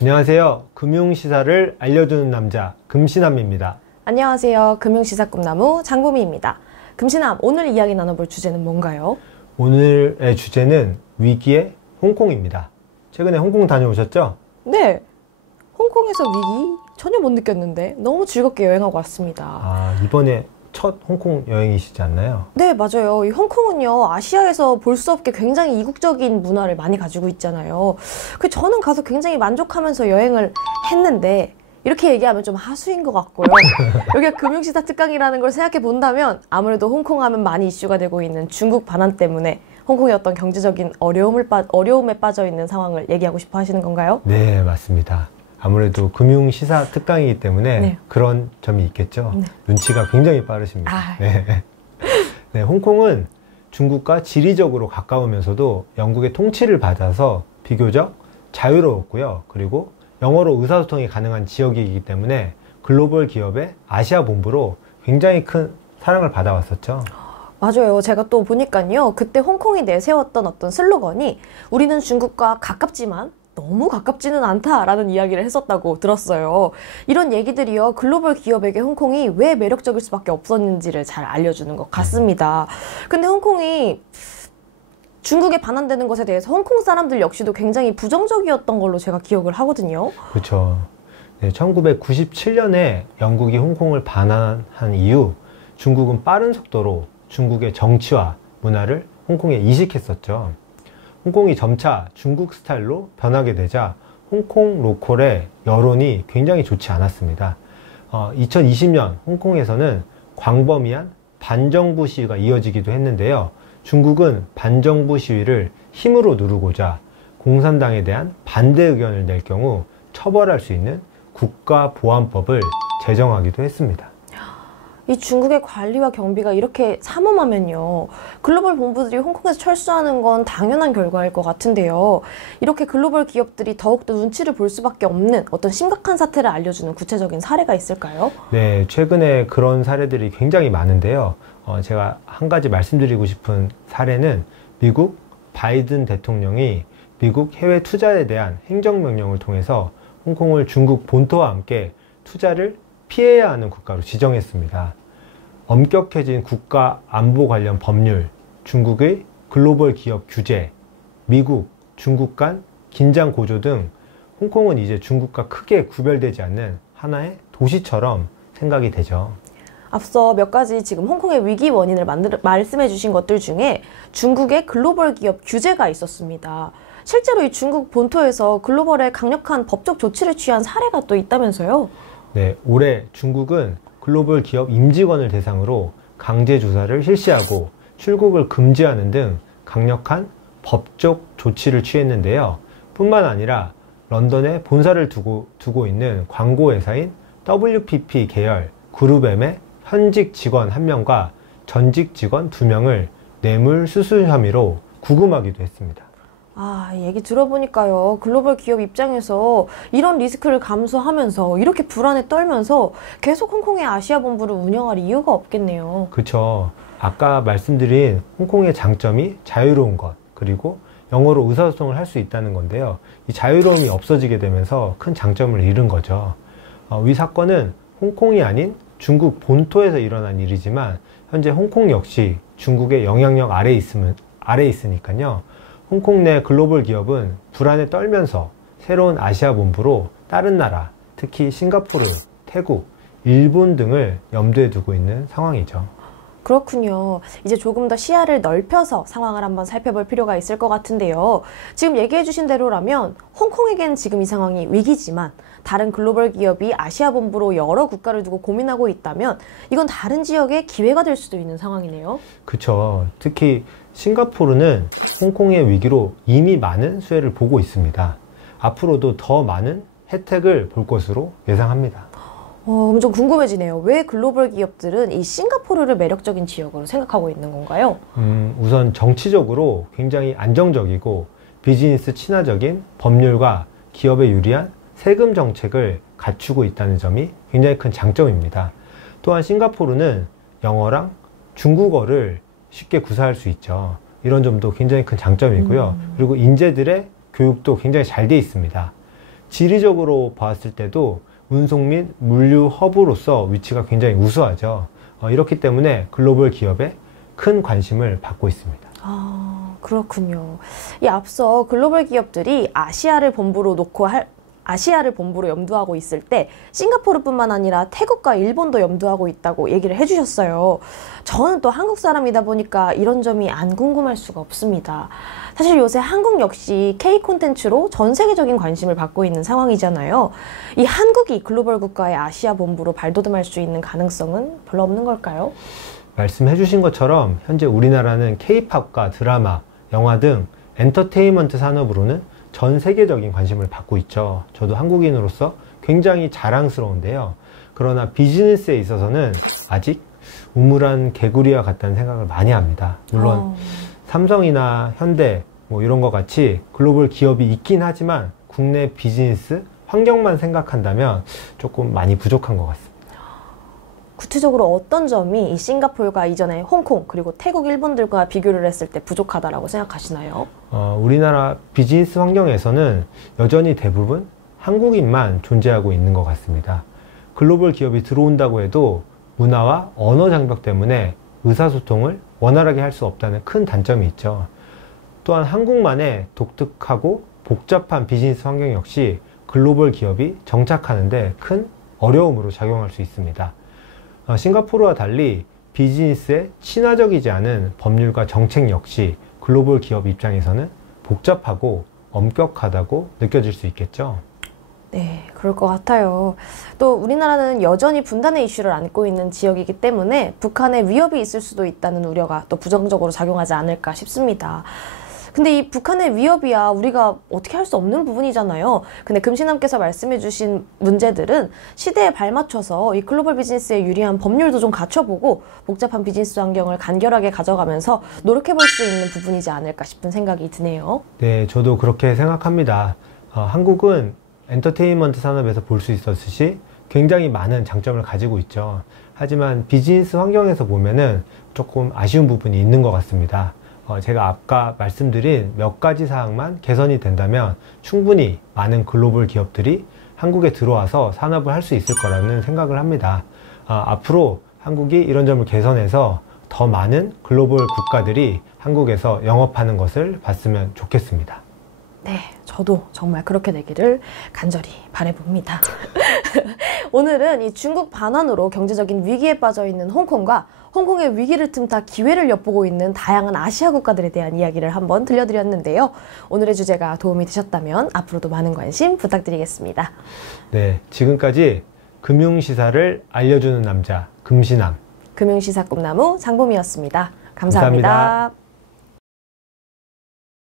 안녕하세요. 금융시사를 알려주는 남자 금시남입니다. 안녕하세요. 금융시사 꿈나무 장보미입니다. 금시남, 오늘 이야기 나눠볼 주제는 뭔가요? 오늘의 주제는 위기의 홍콩입니다. 최근에 홍콩 다녀오셨죠? 네. 홍콩에서 위기 전혀 못 느꼈는데 너무 즐겁게 여행하고 왔습니다. 이번에 첫 홍콩 여행이시지 않나요? 네, 맞아요. 이 홍콩은요, 아시아에서 볼 수 없게 굉장히 이국적인 문화를 많이 가지고 있잖아요. 저는 가서 굉장히 만족하면서 여행을 했는데, 이렇게 얘기하면 좀 하수인 것 같고요. 여기가 금융시사 특강이라는 걸 생각해 본다면 아무래도 홍콩 하면 많이 이슈가 되고 있는 중국 반환 때문에 홍콩의 어떤 경제적인 어려움에 빠져 있는 상황을 얘기하고 싶어 하시는 건가요? 네, 맞습니다. 아무래도 금융시사 특강이기 때문에 네. 그런 점이 있겠죠. 네. 눈치가 굉장히 빠르십니다. 네. 네, 홍콩은 중국과 지리적으로 가까우면서도 영국의 통치를 받아서 비교적 자유로웠고요. 그리고 영어로 의사소통이 가능한 지역이기 때문에 글로벌 기업의 아시아 본부로 굉장히 큰 사랑을 받아왔었죠. 맞아요. 제가 또 보니까요. 그때 홍콩이 내세웠던 어떤 슬로건이 우리는 중국과 가깝지만 너무 가깝지는 않다라는 이야기를 했었다고 들었어요. 이런 얘기들이요. 글로벌 기업에게 홍콩이 왜 매력적일 수밖에 없었는지를 잘 알려주는 것 같습니다. 근데 홍콩이 중국에 반환되는 것에 대해서 홍콩 사람들 역시도 굉장히 부정적이었던 걸로 제가 기억을 하거든요. 그렇죠. 네, 1997년에 영국이 홍콩을 반환한 이후 중국은 빠른 속도로 중국의 정치와 문화를 홍콩에 이식했었죠. 홍콩이 점차 중국 스타일로 변하게 되자 홍콩 로컬의 여론이 굉장히 좋지 않았습니다. 2020년 홍콩에서는 광범위한 반정부 시위가 이어지기도 했는데요. 중국은 반정부 시위를 힘으로 누르고자 공산당에 대한 반대 의견을 낼 경우 처벌할 수 있는 국가보안법을 제정하기도 했습니다. 이 중국의 관리와 경비가 이렇게 삼엄하면요. 글로벌 본부들이 홍콩에서 철수하는 건 당연한 결과일 것 같은데요. 이렇게 글로벌 기업들이 더욱더 눈치를 볼 수밖에 없는 어떤 심각한 사태를 알려주는 구체적인 사례가 있을까요? 네, 최근에 그런 사례들이 굉장히 많은데요. 제가 한 가지 말씀드리고 싶은 사례는 미국 바이든 대통령이 미국 해외 투자에 대한 행정명령을 통해서 홍콩을 중국 본토와 함께 투자를 피해야 하는 국가로 지정했습니다. 엄격해진 국가 안보 관련 법률, 중국의 글로벌 기업 규제, 미국, 중국 간 긴장 고조 등 홍콩은 이제 중국과 크게 구별되지 않는 하나의 도시처럼 생각이 되죠. 앞서 몇 가지 지금 홍콩의 위기 원인을 말씀해 주신 것들 중에 중국의 글로벌 기업 규제가 있었습니다. 실제로 이 중국 본토에서 글로벌에 강력한 법적 조치를 취한 사례가 또 있다면서요? 네, 올해 중국은 글로벌 기업 임직원을 대상으로 강제 조사를 실시하고 출국을 금지하는 등 강력한 법적 조치를 취했는데요. 뿐만 아니라 런던에 본사를 두고 있는 광고회사인 WPP 계열 그룹엠의 현직 직원 1명과 전직 직원 2명을 뇌물수수 혐의로 구금하기도 했습니다. 얘기 들어보니까요. 글로벌 기업 입장에서 이런 리스크를 감수하면서 이렇게 불안에 떨면서 계속 홍콩의 아시아 본부를 운영할 이유가 없겠네요. 그렇죠. 아까 말씀드린 홍콩의 장점이 자유로운 것, 그리고 영어로 의사소통을 할 수 있다는 건데요. 이 자유로움이 없어지게 되면서 큰 장점을 잃은 거죠. 이 사건은 홍콩이 아닌 중국 본토에서 일어난 일이지만 현재 홍콩 역시 중국의 영향력 아래에 있으니까요. 홍콩 내 글로벌 기업은 불안에 떨면서 새로운 아시아 본부로 다른 나라, 특히 싱가포르, 태국, 일본 등을 염두에 두고 있는 상황이죠. 그렇군요. 이제 조금 더 시야를 넓혀서 상황을 한번 살펴볼 필요가 있을 것 같은데요. 지금 얘기해 주신 대로라면 홍콩에겐 지금 이 상황이 위기지만 다른 글로벌 기업이 아시아 본부로 여러 국가를 두고 고민하고 있다면 이건 다른 지역의 기회가 될 수도 있는 상황이네요. 그렇죠. 특히 싱가포르는 홍콩의 위기로 이미 많은 수혜를 보고 있습니다. 앞으로도 더 많은 혜택을 볼 것으로 예상합니다. 엄청 궁금해지네요. 왜 글로벌 기업들은 이 싱가포르를 매력적인 지역으로 생각하고 있는 건가요? 우선 정치적으로 굉장히 안정적이고 비즈니스 친화적인 법률과 기업에 유리한 세금 정책을 갖추고 있다는 점이 굉장히 큰 장점입니다. 또한 싱가포르는 영어랑 중국어를 쉽게 구사할 수 있죠. 이런 점도 굉장히 큰 장점이고요. 그리고 인재들의 교육도 굉장히 잘 돼 있습니다. 지리적으로 봤을 때도 운송 및 물류 허브로서 위치가 굉장히 우수하죠. 이렇기 때문에 글로벌 기업에 큰 관심을 받고 있습니다. 아, 그렇군요. 이 앞서 글로벌 기업들이 아시아를 본부로 염두하고 있을 때 싱가포르뿐만 아니라 태국과 일본도 염두하고 있다고 얘기를 해주셨어요. 저는 또 한국 사람이다 보니까 이런 점이 안 궁금할 수가 없습니다. 사실 요새 한국 역시 K 콘텐츠로 전 세계적인 관심을 받고 있는 상황이잖아요. 이 한국이 글로벌 국가의 아시아 본부로 발돋움할 수 있는 가능성은 별로 없는 걸까요? 말씀해 주신 것처럼 현재 우리나라는 K-팝과 드라마, 영화 등 엔터테인먼트 산업으로는 전 세계적인 관심을 받고 있죠. 저도 한국인으로서 굉장히 자랑스러운데요. 그러나 비즈니스에 있어서는 아직 우물안 개구리와 같다는 생각을 많이 합니다. 물론 삼성이나 현대 뭐 이런 것 같이 글로벌 기업이 있긴 하지만 국내 비즈니스 환경만 생각한다면 조금 많이 부족한 것 같습니다. 구체적으로 어떤 점이 이 싱가포르가 이전에 홍콩 그리고 태국, 일본들과 비교를 했을 때 부족하다라고 생각하시나요? 우리나라 비즈니스 환경에서는 여전히 대부분 한국인만 존재하고 있는 것 같습니다. 글로벌 기업이 들어온다고 해도 문화와 언어 장벽 때문에 의사소통을 원활하게 할 수 없다는 큰 단점이 있죠. 또한 한국만의 독특하고 복잡한 비즈니스 환경 역시 글로벌 기업이 정착하는데 큰 어려움으로 작용할 수 있습니다. 싱가포르와 달리 비즈니스에 친화적이지 않은 법률과 정책 역시 글로벌 기업 입장에서는 복잡하고 엄격하다고 느껴질 수 있겠죠. 네, 그럴 것 같아요. 또 우리나라는 여전히 분단의 이슈를 안고 있는 지역이기 때문에 북한에 위협이 있을 수도 있다는 우려가 또 부정적으로 작용하지 않을까 싶습니다. 근데 이 북한의 위협이야 우리가 어떻게 할 수 없는 부분이잖아요. 근데 금신남께서 말씀해주신 문제들은 시대에 발맞춰서 이 글로벌 비즈니스에 유리한 법률도 좀 갖춰보고 복잡한 비즈니스 환경을 간결하게 가져가면서 노력해볼 수 있는 부분이지 않을까 싶은 생각이 드네요. 네, 저도 그렇게 생각합니다. 한국은 엔터테인먼트 산업에서 볼 수 있었듯이 굉장히 많은 장점을 가지고 있죠. 하지만 비즈니스 환경에서 보면은 조금 아쉬운 부분이 있는 것 같습니다. 제가 아까 말씀드린 몇 가지 사항만 개선이 된다면 충분히 많은 글로벌 기업들이 한국에 들어와서 산업을 할 수 있을 거라는 생각을 합니다. 앞으로 한국이 이런 점을 개선해서 더 많은 글로벌 국가들이 한국에서 영업하는 것을 봤으면 좋겠습니다. 네, 저도 정말 그렇게 되기를 간절히 바라봅니다. 오늘은 이 중국 반환으로 경제적인 위기에 빠져 있는 홍콩과 홍콩의 위기를 틈타 기회를 엿보고 있는 다양한 아시아 국가들에 대한 이야기를 한번 들려드렸는데요. 오늘의 주제가 도움이 되셨다면 앞으로도 많은 관심 부탁드리겠습니다. 네, 지금까지 금융시사를 알려주는 남자 금신남, 금융시사 꿈나무 장봄이었습니다. 감사합니다.